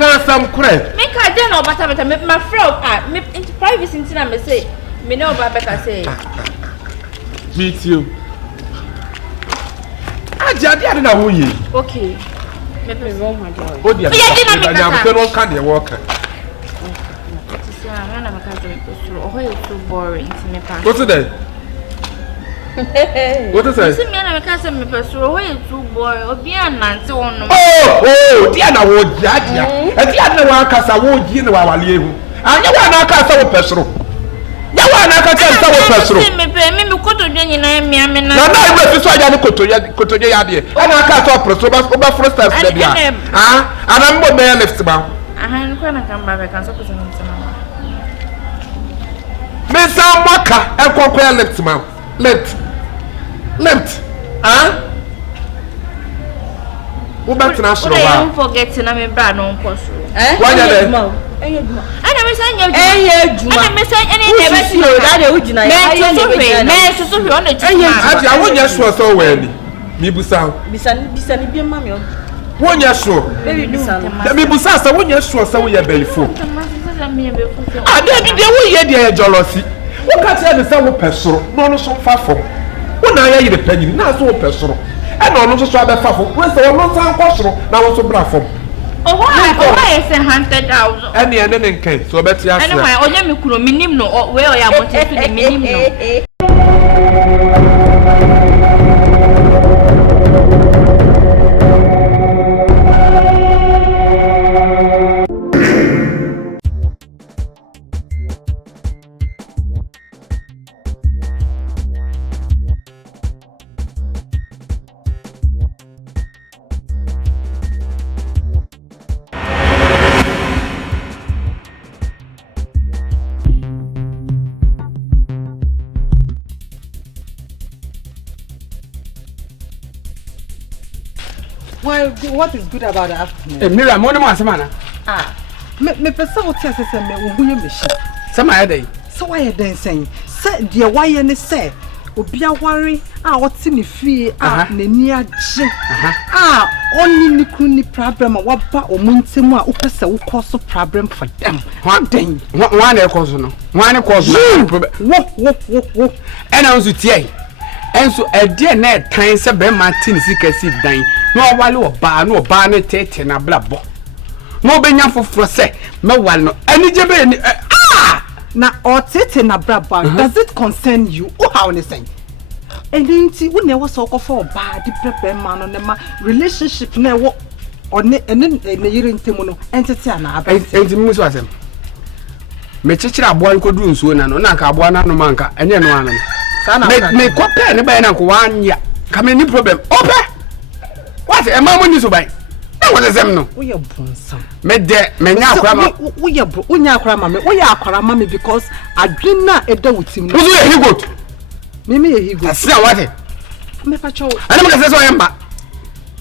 Can't some crap. Make I don't know but I'm my friend. Me into privacy in I say. Me know about better say. Meet you. I didn't know who you. Okay. Me wrong my joy. Oh dear. I'm going to can't walk. So boring. What's it? What is it? Too boring. Oh, Diana would judge ya. And Diana Wakas, I won't give you our leave. I never know cast our personal. You want to cast our personal. Me go to Jenny me am na. No, I saw you go to Yadi. And I cast our personal over first time. Ah, and I'm more there left about. I am going to come back and suppose Miss Waka, and Quaquare left mouth. Left. Huh? What about national? I don't forget to name brand on post. Why are they? I never say you. I never say anything. That original. Man, so on the I won't just show so well. Mibusa. Bisani be mammy. One year show. Baby, Mibusa, I won't just show so we are belly full. I didn't hear the jealousy. What can't say the same person? No, so far from. When I hear the penny, not so personal. And I also saw that far from. Where's the one time possible? Now also brought from. Oh, why is 100,000? And the ending came, so better. Anyway, I am a minimum or where I am wanting to the minimum. What is good about the afternoon? Eh, Mariam, what am I saying? Me person what you say me who you machine. Some day. So why you then saying? Say dear why you say? Obi a worry what's in the fee ne near only ni problem what ba o munti mu a upese wo cause problem for them. What then? One cause no. One cause problem. Wo. And I was with you. And so a dear net time se be Martin sikasi dan. No wale oba no tete na blabo. No benya foforo se me wale no. Ani je be ni na o tete na blabo. Does it concern you? O how ni say? Enti wo ne wo so kofo oba di prepare man no ne ma relationship na wo one ne yire ntemu no entity ana aba. Enti mu so asem. Me chichira aboa nkodu nsuo na no na ka aboa na no manka enye no anu. Me kope ne ba na ko wanya. Ka me ni problem. Ope. What am I money so buy? That was them no. We are bonsam. Me de me nya akora ma. We are unya akora ma me. We are akora ma me because adwena eda wutim no. Who you he goat? Me he goat. That's what. Me pacho. I don't say so yamba.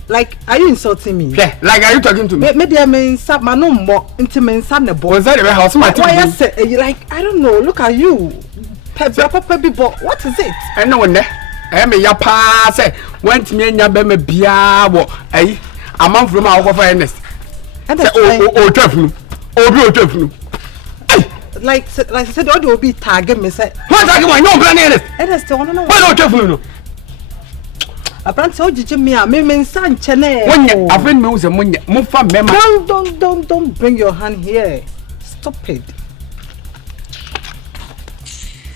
Like are you insulting me? Yeah, like are you talking to me? Me dey me insult ma no mo inti me insult ne boy. Was that the house my why you say like I don't know, look at you. Papa people, what is it? I know one there. Me ya pa say went me nya be me bia wo eh amam from our fairness say o twafunu obi o twafunu like I said all the obi tag me say what tag me no plan here and still no why no twafunu no apparently o jije me a me nsa nche na wonya afen me uze munya mo fa mema don't bring your hand here, stop it.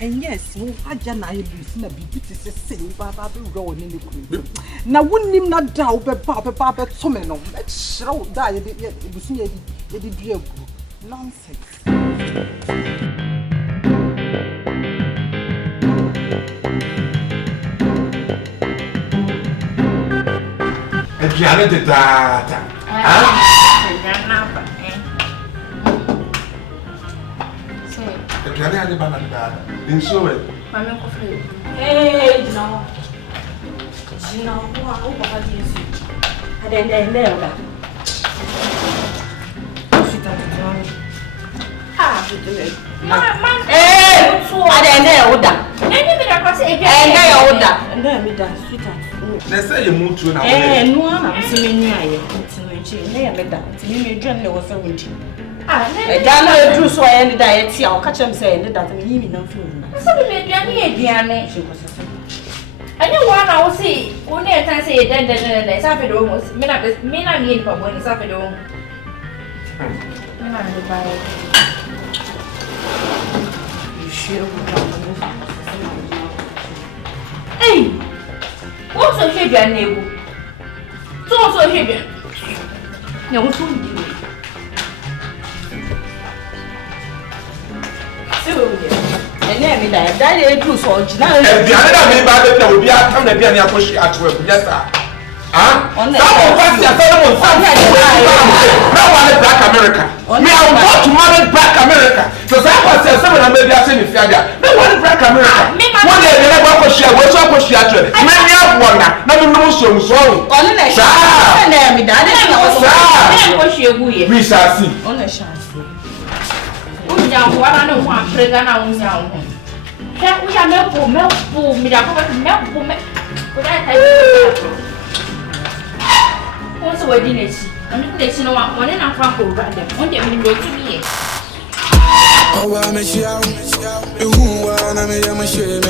And yes, we Hajia na Ilusi na bibi ti say baba be ro ni ni ku. Na wonnim na da wo be ba to me no. E shrew da ye Ilusi ye di dua gu. Nonsense. Adriana de data. Adriana de banana. Insure it. Mama coffee. Hey, no. Gina, who Papa Jesus? I didn't know that. Hey, I didn't know that. Any bit of us, and I order. And then we done, sweetheart. Let's say you move to now. No, I'm seeing you. I'm I drew so I ended diet. I'll catch him saying that I'm eating no food. So we made Diane. I know one I will see. Only a time say then it's happened almost. Men I need for when it's happened. You should hey! What's a ship your neighbor? So ship. No, what's wrong with you? And then that is so original. And the other member that will be out on the piano at work. Yes, sir. On the no one Black America. Me, I want to marry Black America. Because I was saying, I may be asking if you are there. No one Black America. One day, they never go share. What's up with you? Many have one. No, no, so. On the nation, we shall see. On the chance. We are one pregnant. We are milk, what's the wedding? I'm not know what one and a half over them. One day, we go to me. Oh, I'm a show. You are a shame.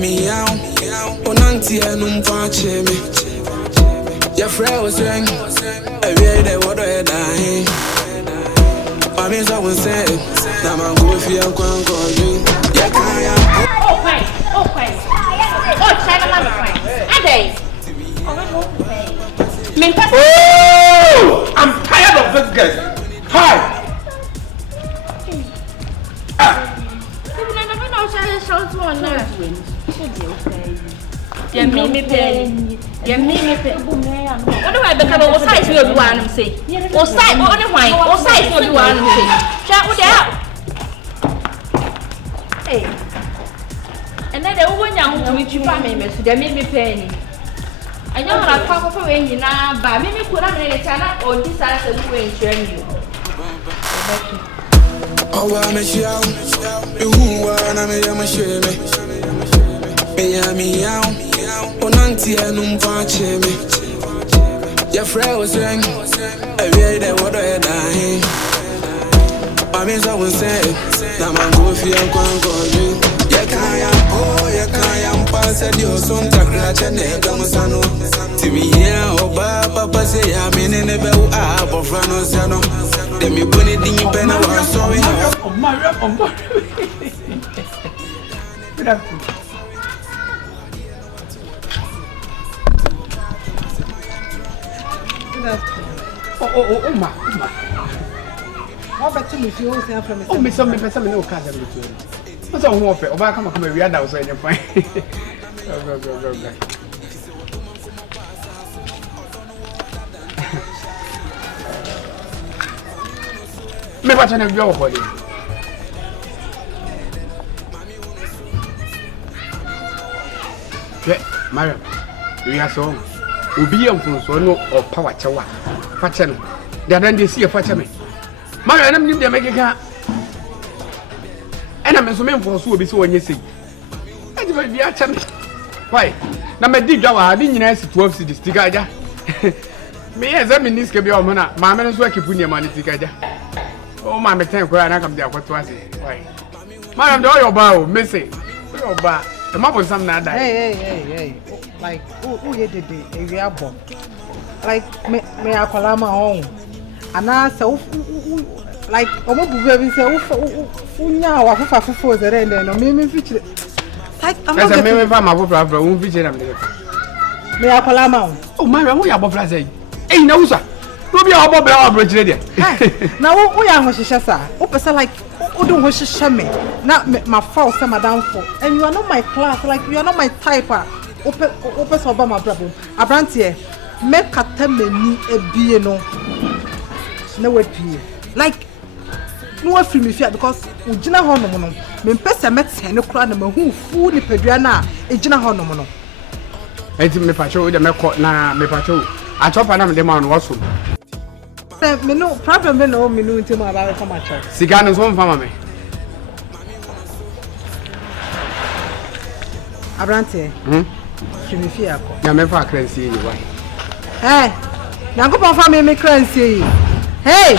Me out. On auntie and watch me. Your friend was saying, I read the water and I. I mean, I was saying, now I'm going to your grandfather. Oh, fine. Oh, China, Addo. Oh, I'm tired of this guy. Hi. What do I become? What size will you want to say? What size? What size will you want to say? Chat with that. Hey. And then the woman young to meet you, family, so they made me penny. I know how to talk for when you now, but maybe put on a channel or this as a way to you. Oh, I'm a show. You want to make a shame. Me out. On auntie and watch me. Your friend was saying, I read the water and I. I mean, I was saying, now I'm going to feel going. You can't pass your son to crash and never sano. To me, yeah, oh, Papa say, I'm in the bell up of Franosano. Let me put it in your pen. I was sorry. Oh, Mariam. Good afternoon. Oh, ma. What about you if you also from me? Oh, me some no card with you. What's a warfare? Oba come we are now so you fine. Go. Me what you go for you? Yeah, Mariam. We are so Ubi am from so no or power chawa. Fatchen. Then they see a fatchen. Mariam, I'm need to make it. And I'm assuming for so be so when you see. That's why we are champion. Why? Now, my dig our didn't 12 cities. Tigaja. Me as I mean, this can be all manner. Mamma is working for your money. Tigaja. Oh, my time, where I come there. What was it? Why? Madam, do your bow, missing. Your bar. The map was some nada. Hey. Like, who did the area bomb? Like, may I call my home? And I so. Like, Omo baby say, "Unya wa fufu ze rende no me feature." Like, I'm not. That's me fa ma fufu fra, un feature am dey. Me akola ma o. Oh, Mariam, we abofra say. Eh, na usa. No be abo be abo chire dey. Na wo ya ho hihye sa. O pesa like, o do ho hihye me. Na ma fall say madam for. And you are not my class, like you are not my type. O pesa oba ma brabo. Abrantie, me kata mani ebie no. Na we pie. Like no one free me fear because ujina ho no no me pesa meten ne kura na mahu fu ni padua na ejina ho no no enti me pacho de me ko na me pacho atopa na me de ma no waso me no problem me no me no ntimo aba come at siga no so mfama me Abrante Kimifia. Yamefa crancy you why. Hey, Nankopon family me crancy. Hey.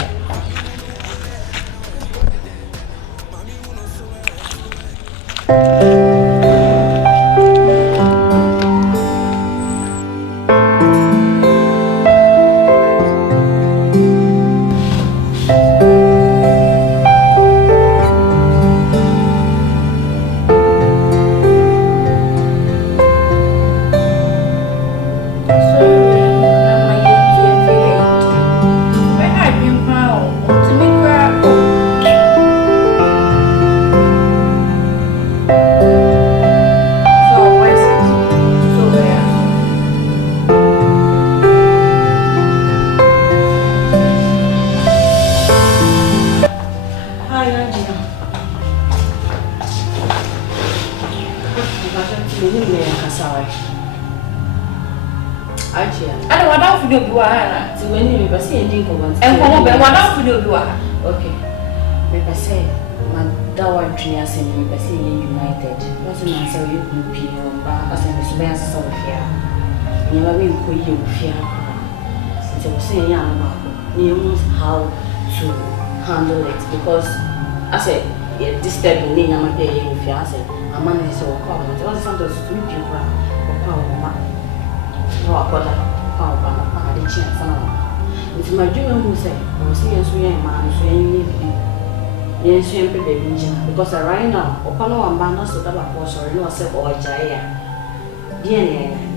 Okay. Maybe say, my daughter Trias and maybe say united. What's an answer you could be on as an expense of fear? You never will put you fear. Since I was saying, you know how to handle it because I said, this step in name, I'm a day with you. I said, a man is so common. It was sometimes to meet you or power. No, I got a power, I had a chance. It's my junior who said, I was seeing a man, so you yes, baby, because right now, Opano and Banner so that I was or no, I said, or Jaya. Dear,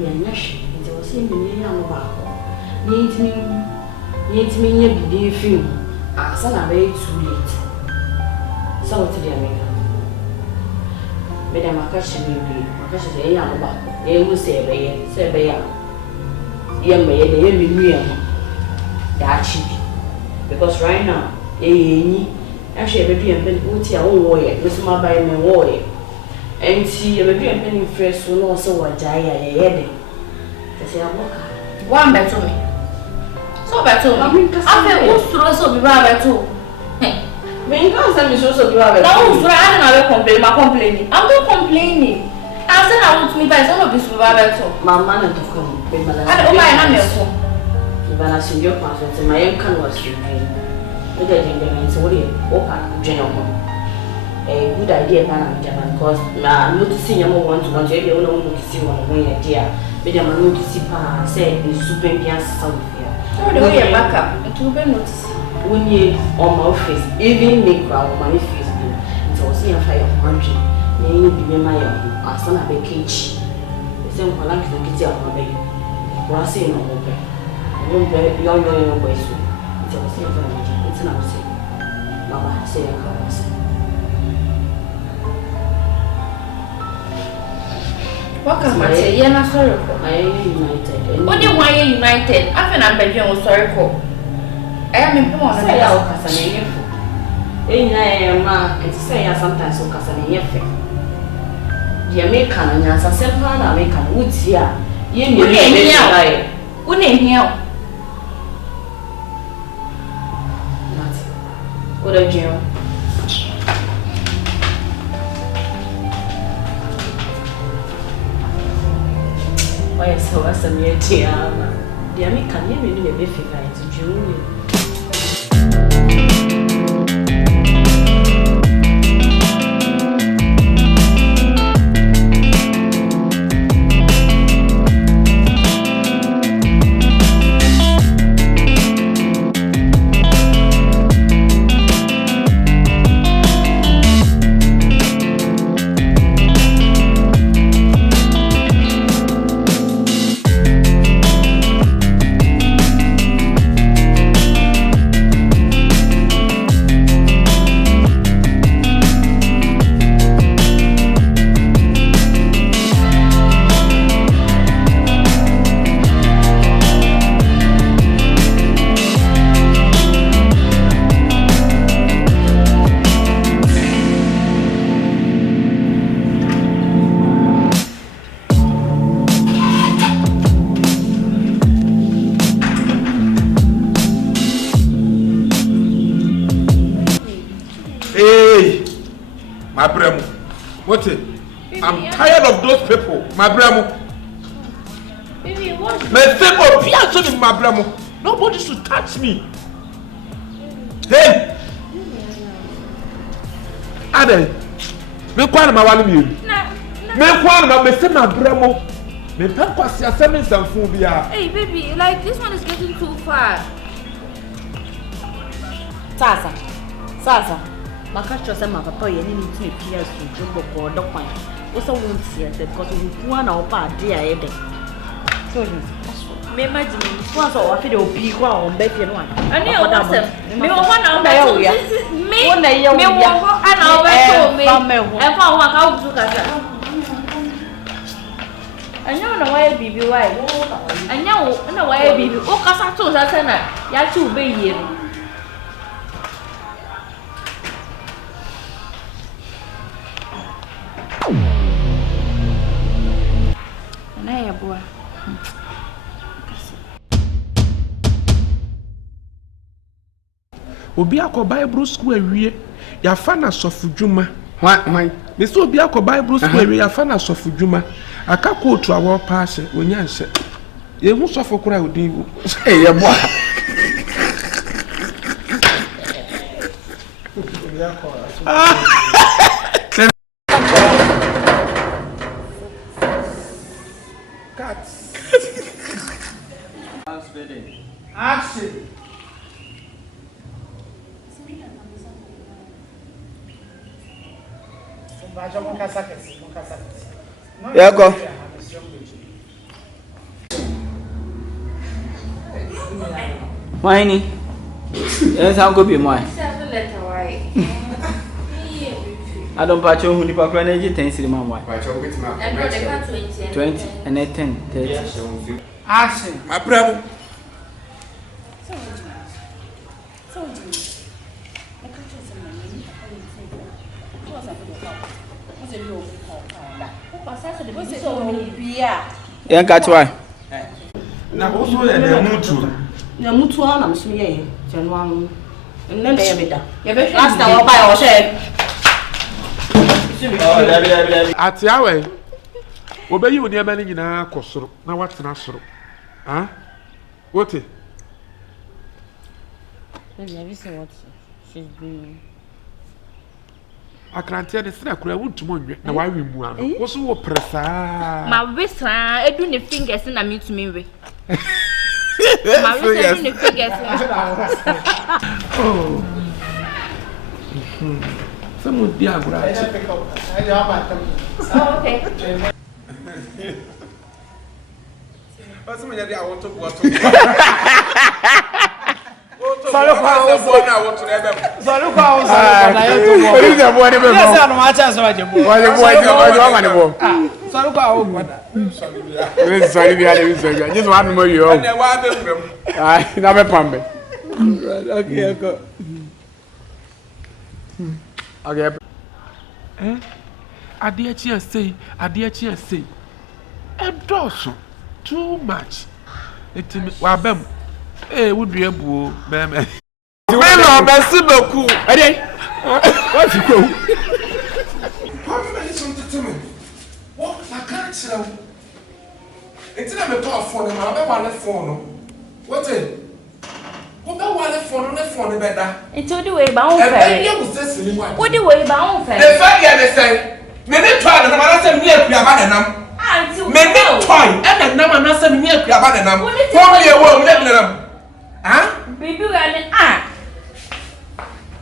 it was him in young about. Needs me, you be few. I said, I'm very too late. So to the American. Madame, I catch you, I catch a young about. They will say, Bayer. Young Bayer, they will be real. That cheap because right now, actually, every and penny put your own warrior, Miss Mabay and warrior. And see every and penny fresh will also a Jaya heading. They say, one better me. So better, I will also be rather too. When I'm also be rather. I don't complain, my complaining. I'm not complaining. I said I want to meet by some of this rather too. My man to come. I don't mind. When I see your passport, my own canvas remain. Look at him, so what do you walk out general? A good idea, Japan, because I'm noticing you want to you don't want to see one way a dear. But I'm not to see pa say in super pias south here. Oh, the way a backup, and to be noticed. When you on my face, even make our money face do. It's also a fire of country. May be my own, as son of a cage. The same for like the kitty of my baby. Grassy no open. Young boys, it's a same for it's an outside. Mama, say a house. What can I say? You're not sorry for my united. What do you want united? I think I'm being sorry for. I am in Pomona. I am Casanea. Say sometimes so Casanea. The American and as a simple American woods here. You need who name here? What a jail. Why so as a mere tiama? The American name will be figured to Julie. My bremo. What it? I'm tired of those people. My bremo. Nobody should touch me. Hey! Ade, me kwa ma wale mi. Me kwa ma me se ma bremo. Me pa kwasi asem nsamfo bia. Hey baby, like this one is getting too far. Sasa. Maka chose ma papa ye ni nti pia so jobo ko do kwan. Wo so won tie because we ku na opa ade a ye de. So me imagine one so wa fi de obi kwa on be fie no an. Ani o wasem. Me wo na o be to me. Wo na ye wo ya. Me wo ana o be to me. E fa wo ka wo zu kasa. Anya na wa ye bibi wa. Anya wo na wa ye bibi. O kasa to sa na ya chi ube ye no. NANAYEBOAH. Obi akọ Bible school awie ya fa na sofudwuma Hwan me so obi akọ Bible school awie ya fa na sofudwuma aka kootu awo paase onya nse ye hu sofo kura odin bu Yeboah Action. Yako. Why yes, I'll go be mine. I don't patch on who the energy 10 cinema. 20 and 10, 30. Action. my bremo Yeah, catch why. na oso ye de mutu Na mutu na mso ye January. Nne be ye beda. Ye be last time we buy o say. ati awe obeyi woni ema ni nyina akosoro na watena soro ha wote Baby, have you seen what she's doing? akrantia de sira kura wuntumo nwe na wa wi mu ano wo so wo presa Ma wesa edu ne fingers na me to me we. Ma wesa edu ne fingers. oh Some di agora Oh, okay. What's my idea? I want to go to. Solo kwa phone na want to ebe. Solo kwa na yo to mo. Ori na bo ni be mo. Yes, no ma chance wa je bo. Wa je bo wa ni bo. Solo kwa o mo. We sorry bi ale we sorry. Just one more you. Na wa be frem. Ai, na be pambe. Okay, go. Okay. Ade chi say, endorsement too much. Etimi wa bem. Would you ebu meme? Well, merci beaucoup. Ade. What you go? Something to me. What I can't tell. It's not a power phone, I have one phone. What's it? What the one phone better? It's the way bound. What the way bound? The fact you say, maybe try and I say, near Piabanam. Maybe toy, and now I'm not saying near Piabanam. What you will let them? Huh? Baby, and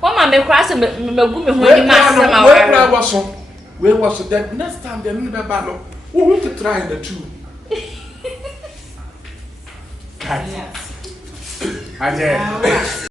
what my make cross and me when you master where was that next time they need a battle? We want to try the two. Aje.